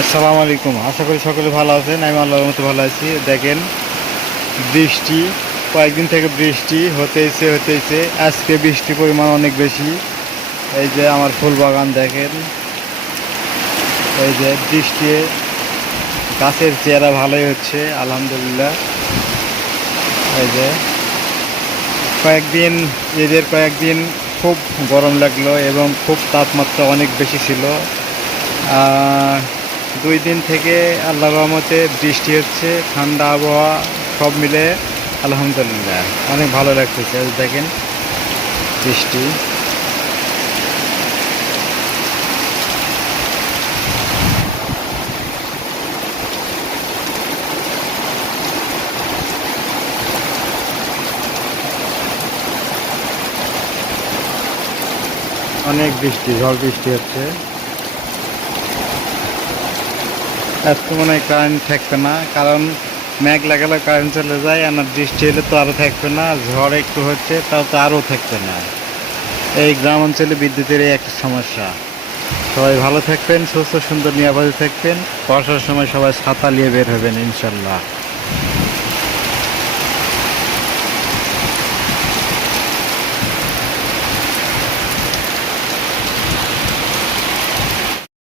আসসালামু আলাইকুম। আশা করি সকলে ভালো আছেন। আমি আল্লাহর মতো ভালো আছি। দেখেন, বৃষ্টি কয়েকদিন থেকে বৃষ্টি হতেইছে। আজকে বৃষ্টির পরিমাণ অনেক বেশি। এই যে আমার ফুল বাগান দেখেন, এই যে বৃষ্টি, গাছের চেহারা ভালোই হচ্ছে আলহামদুলিল্লাহ। এই যে কয়েকদিন কয়েকদিন খুব গরম লাগলো এবং খুব তাপমাত্রা অনেক বেশি ছিল। আহ, 2 দিন থেকে আল্লাহর রহমতে বৃষ্টি হচ্ছে, ঠান্ডা আবহাওয়া, সব মিলে আলহামদুলিল্লাহ অনেক ভালো লাগতেছে। এই দেখেন বৃষ্টি, অনেক বৃষ্টি, ঝড় বৃষ্টি হচ্ছে। আজকে মনে হয় কারেন্ট থাকবে না, কারণ মেঘ লাগালে কারেন্ট চলে যায়, আর বৃষ্টি হলে তো আরও থাকবে না। ঝড় একটু হচ্ছে, তাও তো আরও থাকবে না। এই গ্রাম অঞ্চলে বিদ্যুতের এই একটা সমস্যা। সবাই ভালো থাকবেন, সুস্থ সুন্দর নিরাপদে থাকবেন। বর্ষার সময় সবাই ছাতা নিয়ে বের হবেন ইনশাল্লাহ।